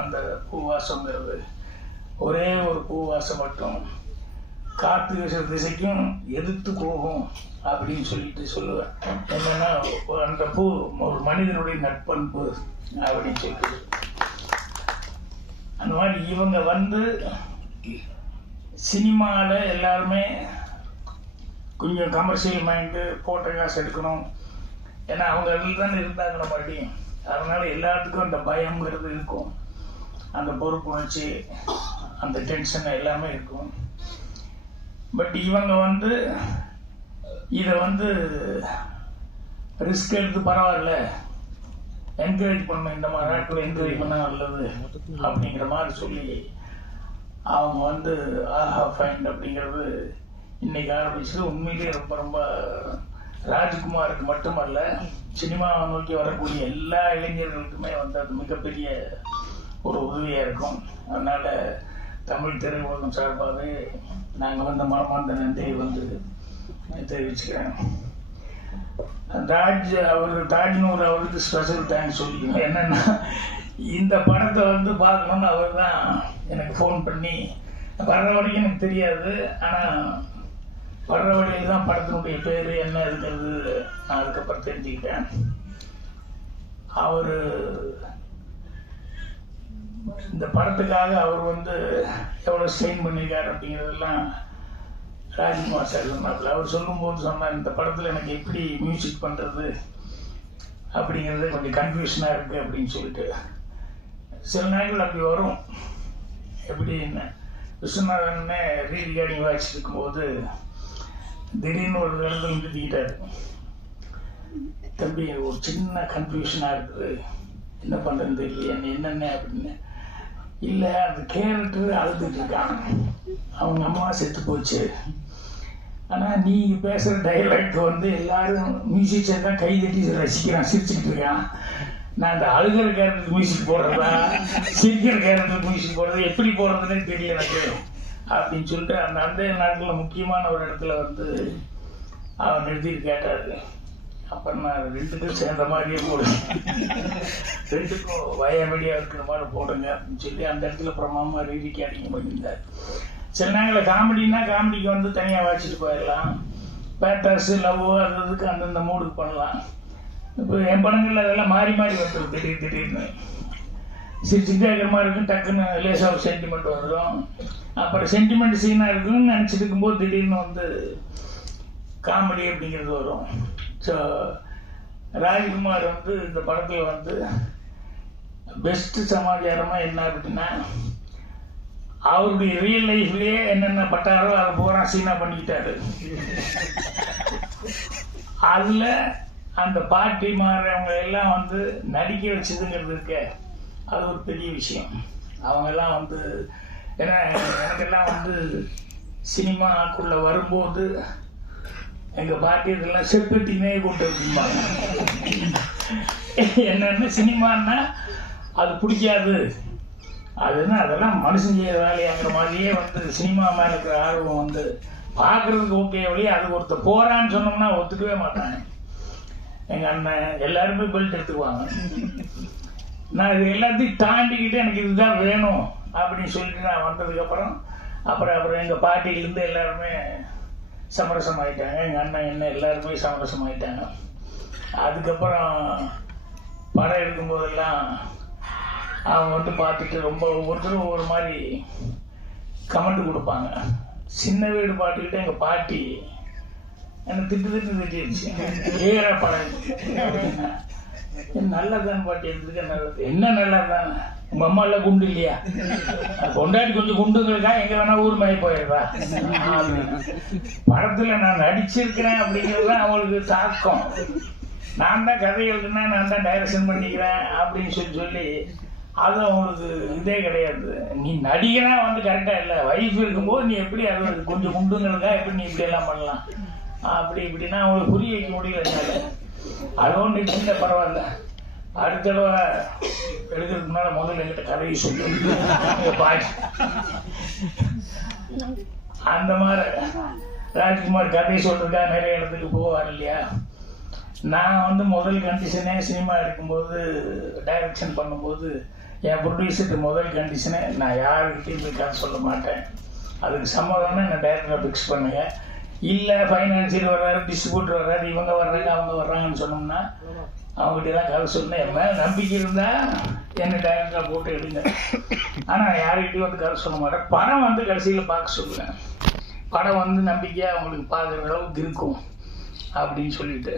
அந்த பூவாசங்கிறது ஒரே ஒரு பூவாசம் மட்டும் காற்று வீசுற திசைக்கும் எதிர்த்து போகும் அப்படின்னு சொல்லிட்டு சொல்லுவேன். என்னன்னா அந்த பூ ஒரு மனிதனுடைய நட்பண்பு அப்படின்னு சொல்லிட்டு அந்த மாதிரி இவங்க வந்து சினிமாவில் எல்லாருமே கொஞ்சம் கமர்ஷியல் மைண்டு போட்ட காசு எடுக்கணும், ஏன்னா அவங்க அதில் தானே இருந்தாங்க மறுபடியும். அதனால எல்லாத்துக்கும் அந்த பயங்கிறது இருக்கும், அந்த பொறுப்புணர்ச்சி, அந்த டென்ஷன் எல்லாமே இருக்கும். பட் இவங்க வந்து இதை வந்து ரிஸ்க் எடுத்து பரவாயில்ல, என்கரேஜ் பண்ணணும், இந்த மாதிரி நாட்கள் என்கரேஜ் பண்ண நல்லது அப்படிங்கிற மாதிரி சொல்லி அவங்க வந்து ஆஹா ஃபைண்ட் அப்படிங்கிறது இன்னைக்கு ஆரம்பிச்சது. உண்மையிலேயே ரொம்ப ரொம்ப ராஜ்குமாருக்கு மட்டுமல்ல, சினிமாவை நோக்கி வரக்கூடிய எல்லா இளைஞர்களுக்குமே வந்து அது மிகப்பெரிய ஒரு உதவியாக இருக்கும். அதனால் தமிழ் திரையுலகம் சார்பாகவே நாங்கள் வந்து மனமார்ந்த நன்றியை வந்து தெரிவிச்சுக்கிறேன். தாஜ்னூர் அவருக்கு ஸ்பெஷல் தேங்க்ஸ் சொல்லிக்கணும். என்னென்னா இந்த படத்தை வந்து பார்க்கணுன்னு அவர் தான் எனக்கு ஃபோன் பண்ணி, வர்ற வரைக்கும் எனக்கு தெரியாது, ஆனால் வர்ற வழியில் தான் படத்தினுடைய பேர் என்ன இருக்கிறது நான் அதுக்கப்புறம் தெரிஞ்சுக்கிட்டேன். அவர் இந்த படத்துக்காக அவர் வந்து எவ்வளோ ஸ்ட்ரெயின் பண்ணியிருக்காரு அப்படிங்கிறதெல்லாம் ராஜ்குமார் சார் சொன்னார். அவர் சொல்லும்போது சொன்னார், இந்த படத்தில் எனக்கு எப்படி மியூசிக் பண்ணுறது அப்படிங்கிறது கொஞ்சம் கன்ஃபியூஷனாக இருக்குது அப்படின்னு சொல்லிட்டு. சில நேரங்கள் அப்படி வரும். எப்படி என்ன விஸ்வநாதனே ரீரிகார்டிங் வாய்ஸ் இருக்கும்போது திடீர்னு ஒரு இடத்துல நிறுத்திக்கிட்டாரு, தம்பி ஒரு சின்ன கன்ஃபியூஷனாக இருக்குது, என்ன பண்ணுறது இல்லையா என்னென்ன அப்படின்னு. இல்லை அந்த கேரக்டர் அழுதுட்டு இருக்கான், அவங்க அம்மா செத்து போச்சு, ஆனால் நீ பேசுகிற டைலாக் வந்து எல்லாரும் மியூசிஷியன் தான் கை தட்டி ரசிக்கிறான், சிரிச்சுக்கிட்டு இருக்கான். நான் அந்த அழுகிற கேரக்டருக்கு மியூசிக் போடுறதா சிரிக்கிற கேரக்டருக்கு மியூசிக் போடுறது எப்படி போடுறதுன்னு தெரியல எனக்கு அப்படின்னு சொல்லிட்டு அந்த நாட்டில் முக்கியமான ஒரு இடத்துல வந்து அவன் நிறுத்திட்டு கேட்டாரு. அப்புறம் நான் ரெண்டுக்கும் சேர்ந்த மாதிரியே போடுங்க, ரெண்டுக்கும் வயமடியாக இருக்கிற மாதிரி போடுங்க அப்படின்னு சொல்லி அந்த இடத்துல பிரமாமா ரீரிகார்டிங் பண்ணியிருந்தார். சில நேரங்களில் காமெடினா காமெடிக்கு வந்து தனியாக வாசிச்சுட்டு போயிடலாம், பேத்தாஸு லவ் அது அதுக்கு அந்தந்த மூடுக்கு பண்ணலாம். இப்போ என் படங்களில் அதெல்லாம் மாறி மாறி வந்துடும், திடீர்னு சிரிச்சுக்கிட்டே இருக்கிற மாதிரி இருக்கும், டக்குன்னு லேசாக ஒரு சென்டிமெண்ட் வந்துடும், அப்புறம் சென்டிமெண்ட் சீனாக இருக்குன்னு நினச்சிட்டு இருக்கும்போது திடீர்னு வந்து காமெடி அப்படிங்கிறது வரும். ஸோ ராஜ்குமார் வந்து இந்த படத்தில் வந்து பெஸ்ட்டு சமாச்சாரமாக என்ன அப்படின்னா, அவருடைய ரியல் லைஃப்லேயே என்னென்ன பட்டாரோ அதை பூரா சீனா பண்ணிக்கிட்டாரு. அதில் அந்த பாட்டி மாறவங்க எல்லாம் வந்து நடிக்க வச்சதுங்கிறது இருக்க, அது ஒரு பெரிய விஷயம். அவங்கெல்லாம் வந்து ஏன்னா எனக்கெல்லாம் வந்து சினிமாக்குள்ளே வரும்போது எங்கள் பாட்டி இதெல்லாம் செப்பட்டினே கொண்டு அப்படிம்பாங்க. என்னென்ன சினிமான்னா அது பிடிக்காது, அதுன்னா அதெல்லாம் மனுஷன் செய்கிற வேலையாங்கிற மாதிரியே வந்து சினிமா மேலே இருக்கிற ஆர்வம் வந்து பார்க்குறதுக்கு ஓகே வழியே அது ஒருத்தர் போகிறான்னு சொன்னோம்னா ஒத்துக்கவே மாட்டாங்க. எங்கள் அண்ணன் எல்லாருமே பெல்ட் எடுத்துக்குவாங்க. நான் இது எல்லாத்தையும் தாண்டிக்கிட்டு எனக்கு இதுதான் வேணும் அப்படின்னு சொல்லிட்டு நான் வந்ததுக்கப்புறம் அப்புறம் எங்கள் பாட்டியிலேருந்து எல்லாருமே சமரசம் ஆகிட்டாங்க, எங்கள் அண்ணன் என்ன எல்லாருமே சமரசம் ஆகிட்டாங்க. அதுக்கப்புறம் படம் எடுக்கும்போதெல்லாம் அவங்க வந்து பார்த்துட்டு ரொம்ப ஒவ்வொருத்தரும் ஒவ்வொரு மாதிரி கமெண்ட் கொடுப்பாங்க. சின்ன வீடு பாட்டுக்கிட்ட எங்கள் பாட்டி என்னை திட்டிடுச்சு, ஏறா படம் நல்லதான்னு பாட்டி எடுத்துக்க, நல்லது என்ன நல்லதுதான், உங்கள் அம்மா எல்லாம் குண்டு இல்லையா, கொண்டாடி கொஞ்சம் குண்டுங்களுக்கா எங்கே வேணா ஊர் மாதிரி போயிடுறா, படத்தில் நான் நடிச்சிருக்கிறேன் அப்படிங்கிறது தான் அவங்களுக்கு தாக்கம். நான் தான் கதை எழுதுனேன், நான் தான் டைரக்ஷன் பண்ணிக்கிறேன் அப்படின்னு சொல்லி அது அவங்களுக்கு இதே கிடையாது. நீ நடிகனா வந்து கரெக்டாக இல்லை, வைஃப் இருக்கும்போது நீ எப்படி அது கொஞ்சம் குண்டுங்களுக்கா எப்படி நீ இப்படியெல்லாம் பண்ணலாம் அப்படி இப்படின்னா அவங்களுக்கு புரிய வைக்க முடியல. அது ஒன்று சின்ன பரவாயில்ல, அடுத்த தடவை எடுக்கிறதுக்கு முன்னால் முதல்ல என்கிட்ட கதையை சொல்லி பாட்டு அந்த மாதிரி ராஜ்குமார் கதையை சொல்றதுக்காக நிறைய இடத்துக்கு போவார் இல்லையா. நான் வந்து முதல் கண்டிஷனே சினிமா எடுக்கும்போது டைரக்ஷன் பண்ணும்போது என் ப்ரொடியூசருக்கு முதல் கண்டிஷனு நான் யாருக்கிட்டையும் போய் கதை சொல்ல மாட்டேன், அதுக்கு சம்மதம்னா நான் டைரக்டரை ஃபிக்ஸ் பண்ணுங்க. இல்லை ஃபைனான்சியர் வர்றாரு, டிஸ்ட்ரிபியூட்டர் வர்றாரு, இவங்க வர்றாங்க அவங்க வர்றாங்கன்னு சொன்னோம்னா அவங்ககிட்ட தான் கதை சொன்னேன். என் மேலே நம்பிக்கை இருந்தால் என்னை டைரக்டராக போட்டு எடுங்க. ஆனால் யாருக்கிட்டையும் வந்து கதை சொல்ல மாட்டேன். படம் வந்து கடைசியில் பார்க்க சொல்லுவேன், படம் வந்து நம்பிக்கையாக அவங்களுக்கு பார்க்குற அளவுக்கு இருக்கும் அப்படின்னு சொல்லிட்டு